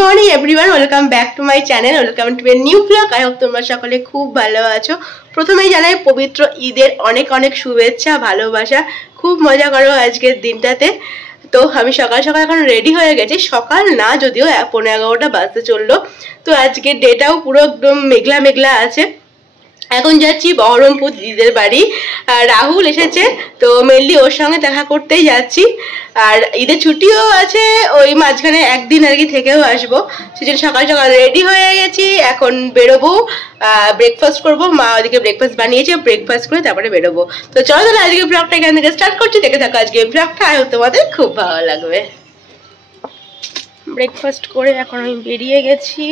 Morning everyone, welcome back to my channel, welcome to a new blog. I hope তোমরা সকলে খুব ভালো আছো। প্রথমেই জানাই পবিত্র ঈদের অনেক অনেক শুভেচ্ছা, ভালোবাসা। খুব মজা করো আজকের দিনটাতে। তো আমি সকাল সকাল এখন রেডি হয়ে গেছি, সকাল না যদিও 11:15 বাজতে চললো। তো আজকের ডেটাও পুরো একদম মেঘলা মেঘলা আছে। এখন যাচ্ছি বহরমপুর দিদিদের বাড়ি। রাহুল এসেছে, তো মেনলি ওর সঙ্গে দেখা করতেই যাচ্ছি। আর ঈদের ছুটিও আছে, ওই মাঝখানে একদিন আর কি থেকেও আসবো। সেজন্য সকাল সকাল রেডি হয়ে গেছি, এখন বেরোবো। ব্রেকফাস্ট করবো, মা ওদিকে ব্রেকফাস্ট বানিয়েছে, ব্রেকফাস্ট করে তারপরে বেরোবো। তো চলো তাহলে আজকে ব্লগটা এখান থেকে স্টার্ট করছি, দেখে থাকো আজকে ব্লগটা, আর তোমাদের খুব ভালো লাগবে। ব্রেকফাস্ট করে এখন আমি বেরিয়ে গেছি।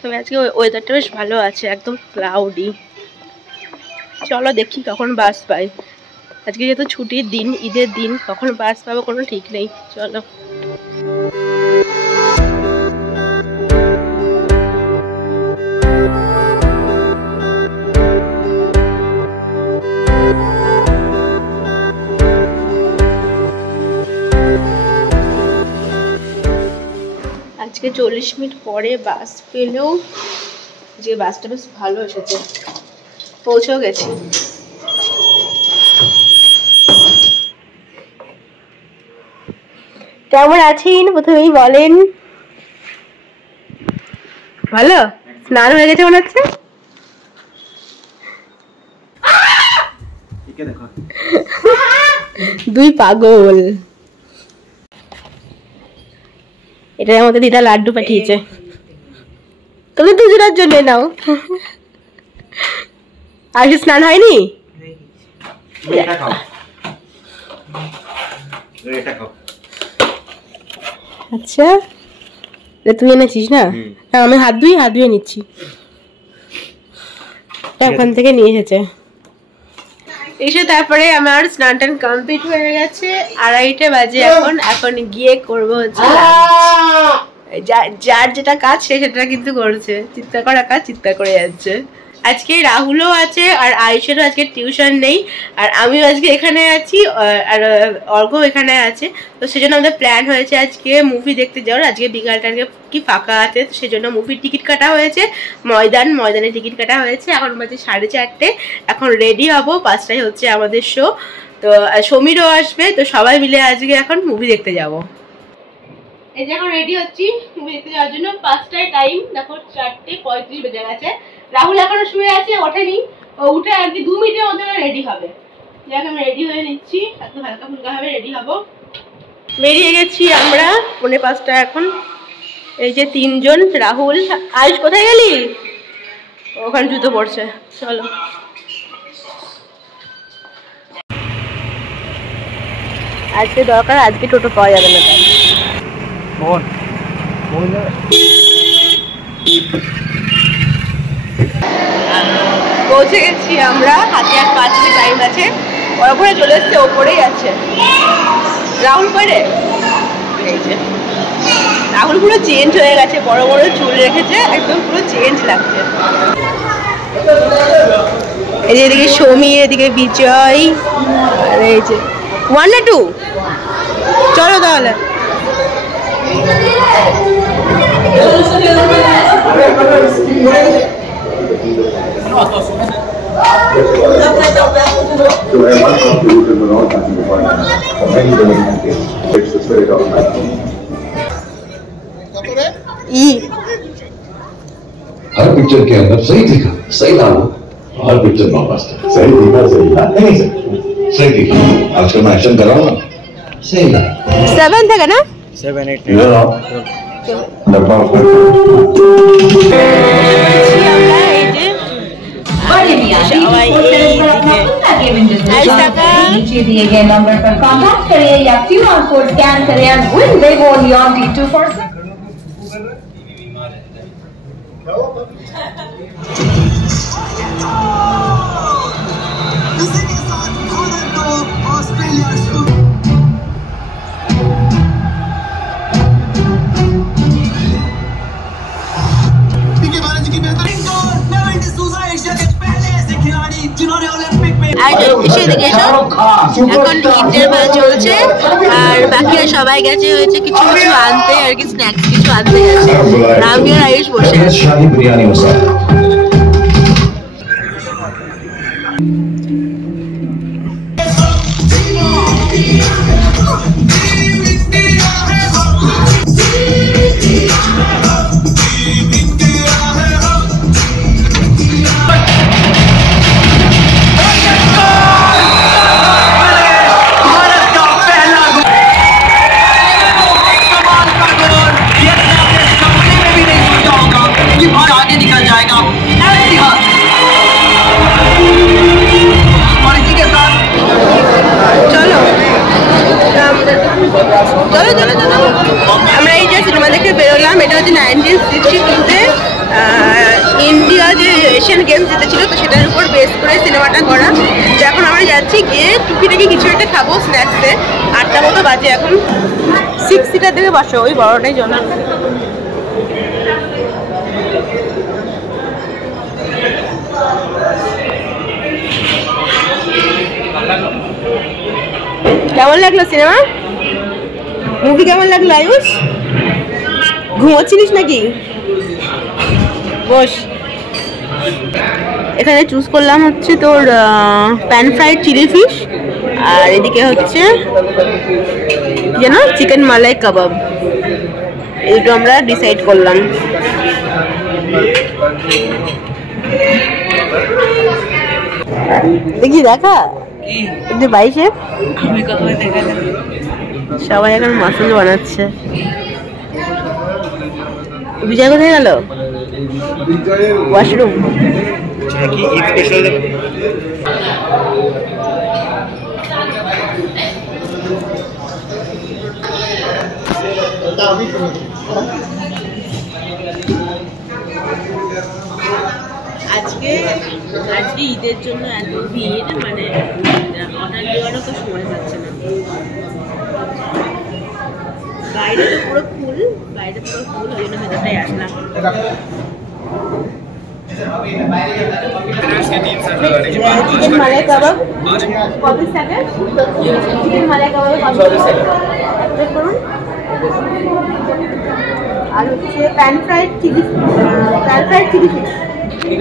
তবে আজকে ওয়েদারটা বেশ ভালো আছে, একদম ক্লাউডি। চলো দেখি কখন বাস পাই। আজকে যেহেতু ছুটির দিন, ঈদের দিন, কখন বাস পাবো কোনো ঠিক নেই। চলো। আজকে 40 মিনিট পরে বাস পেলেও যে বাসটা বেশ ভালো এসেছে, পৌঁছেও গেছি। কেমন আছেন প্রথমেই বলেন? ভালো? স্নান হয়ে গেছে মনে হচ্ছে। দুই পাগল। এটার মধ্যে দিদা লাড্ডু পাঠিয়েছে, তুমি দুজনের জন্য নাও। আর স্নান হয়নি? আচ্ছা, তুই এনেছিস না? আমি হাত ধুয়ে নিচ্ছি। ওখান থেকে নিয়ে এসেছে। এসে তারপরে আমার স্নান টান কমপ্লিট হয়ে গেছে। 2:30 বাজে এখন গিয়ে করবো হচ্ছে যার যেটা কাজ সে সেটা কিন্তু করছে। চিৎকার করা কাজ চিৎকার করে যাচ্ছে। আজকে রাহুলও আছে আর আয়ুষেরও আজকে টিউশন নেই, আর আমিও আজকে এখানে আছি, আর অর্ঘও এখানে আছে। তো সেজন্য আমাদের প্ল্যান হয়েছে আজকে মুভি দেখতে যাওয়ার। আজকে বিকালটা কি ফাঁকা আছে, তো সেজন্য মুভির টিকিট কাটা হয়েছে। ময়দানের টিকিট কাটা হয়েছে। এখন বাজে 4:30। এখন রেডি হবো, 5টায় হচ্ছে আমাদের শো। তো সমীরও আসবে, তো সবাই মিলে আজকে এখন মুভি দেখতে যাবো। এই যে এখন রেডি হচ্ছি মুভি দেখতে যাওয়ার জন্য। 5টায় টাইম, দেখো 4:35 বেজে গেছে। রাহুল এখনো শুয়ে আছে, ওঠেনি। ও উঠে আর কি 2 মিনিটের মধ্যে রেডি হবে। যাক আমি রেডি হয়ে নিচ্ছি, একটু হালকা ফুলকা ভাবে রেডি হবো। বেরিয়ে গেছি আমরা 4:45 এখন। এই যে 3 জন, রাহুল। আয়ুষ কোথায় গেলি? ওখানে জুতো পড়ছে। চলো। আজকে দরকার, আজকে টোটো পাওয়া যাবে না। পৌঁছে গেছি আমরা, হাতে আর 5 মিনিট টাইম আছে। ওপরে চলে এসছে, ওপরেই আছে। রাহুল করে রাহুল পুরো চেঞ্জ হয়ে গেছে, বড় বড় চুল রেখেছে, একদম পুরো চেঞ্জ লাগছে। এই যে এদিকে সমীর, এদিকে বিজয়, আর এই যে 1 না 2। চলো তাহলে। हर पिक्चर के अंदर सही दिखा, सही डालो। हर पिक्चर ब्लॉकबस्टर सही दिखा, सही ना नहीं सही दिखा। आजकल मैं एक्शन कर रहा हूँ ना, सही ना। 7 থেকে না 7 8 नीचे दिए गए नंबर पर कॉन्टैक्ट करिए या QR कोड स्कैन करें और win Vivo Leon T2 for जिन्होंने ओलंपिक में আর সেদিকে এসো, এখন ইন্টারভেল চলছে আর বাকিরা সবাই গেছে হয়েছে কিছু কিছু আনতে আর কি, স্ন্যাক্স কিছু আনতে গেছে। আমি আর আয়ুষ বসে আছি। আমরা এই যে সিনেমা দেখে বেরোলাম, এটা হচ্ছে 1962-তে ইন্ডিয়া যে এশিয়ান গেমস জিতেছিল, তো সেটার উপর বেস করে সিনেমাটা করা। তো এখন আমরা যাচ্ছি গিয়ে টুকিটাকি কিছু একটা খাবো স্ন্যাক্সে। 8টা মতো বাজে এখন। 6 সিটার থেকে বসো, ওই বড়টাই জন্য। কেমন লাগলো সিনেমা? মুভি কেমন লাগলো আয়ুষ? ঘুমোচ্ছিলিস নাকি? বস। এখানে চুজ করলাম হচ্ছে তোর প্যান ফ্রাইড চিলি ফিশ, আর এদিকে হচ্ছে যেন চিকেন মালাই কাবাব। এই দুটো আমরা ডিসাইড করলাম। দেখি দেখা 22-এ সবাই এখন মাসুল বানাচ্ছে। বিজয় কোথায় গেল? ওয়াশরুম। আজকে ঈদের জন্য এত ভিড়, মানে অর্ডার দেওয়ারও তো সময় পাচ্ছে না। বাইরে তো পুরো ফুল, ওই জন্য ভেতরটাই আসলাম। চিকেন মালাই কাবাব কত টাকা? চিকেন মালাই কাবাব কত করুন। আর হচ্ছে pan fried chilli fish. Ini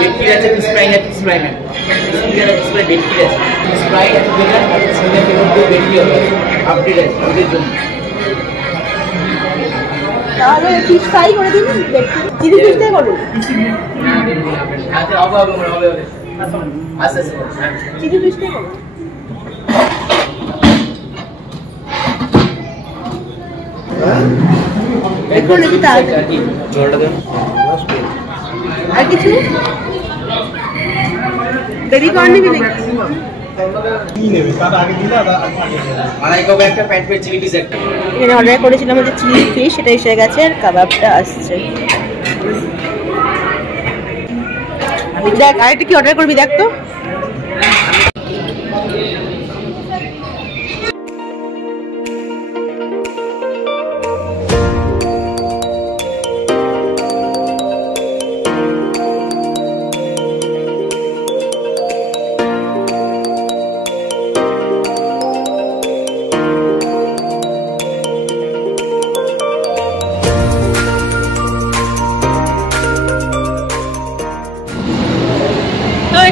beti aja fish fry na fish fry na. Ini ada fish fry beti aja. Fish fry itu benar, tapi sebenarnya itu beti aja. Update aja, update dulu. তাহলে fish fry করে দিন, chilli ফিশটা করুন। আচ্ছা হবে। আচ্ছা chilli ফিশটা করুন। এখন নাকি তাড়াতাড়ি জলটা দেন। আর কিছু বেবি কর্ন নিবি নাকি? এখানে অর্ডার করেছিলাম হচ্ছে চিলি ফিশ, সেটা এসে গেছে আর কাবাবটা আসছে। দেখ আরেকটা কি অর্ডার করবি দেখ তো।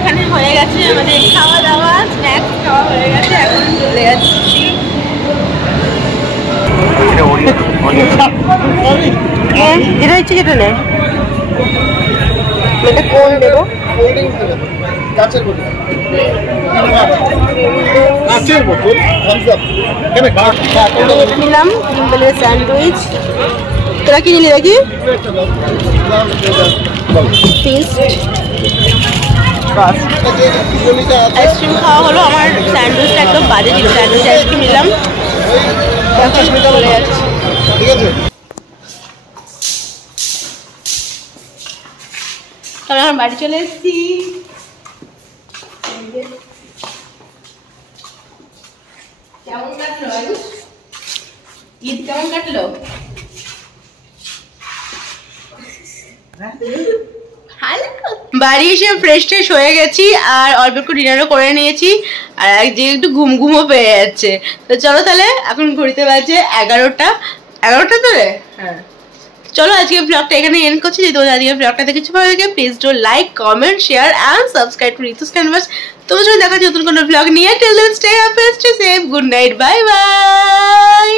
এখানে হয়ে গেছে আমাদের খাওয়া দাওয়া, স্ন্যাক্স খাওয়া হয়ে গেছে। এখন চলে যাচ্ছি, যেটা ইচ্ছে যেটা নেই। এটা কোন দেবো? নিলাম সিম্পলের স্যান্ডউইচ। তোরা কি নিলি দেখি? আইসক্রিম খাওয়া হলো। আমার স্যান্ডউইচটা একদম বাজে ছিল, স্যান্ডউইচ আইসক্রিম নিলাম। চলে যাচ্ছি। আমরা এখন বাড়ি চলে এসেছি। কেমন কাটলো ঈদ? কেমন কাটলো? বাড়ি এসে ফ্রেশ ট্রেশ হয়ে গেছি আর অল্প একটু ডিনারও করে নিয়েছি আর একটু ঘুমও পেয়ে যাচ্ছে। তো চলো তাহলে এখন ঘড়িতে বাজে 11টা তো রে। হ্যাঁ চলো আজকে ব্লগটা এখানে এন্ড করছি। যদি তোমাদের আজকে ব্লগটা দেখেছো ভালো লাগে please do like comment share and subscribe to Ritu's canvas. তোমার সাথে দেখা নতুন কোনো ব্লগ নিয়ে। Till then stay happy stay safe, good night, bye by.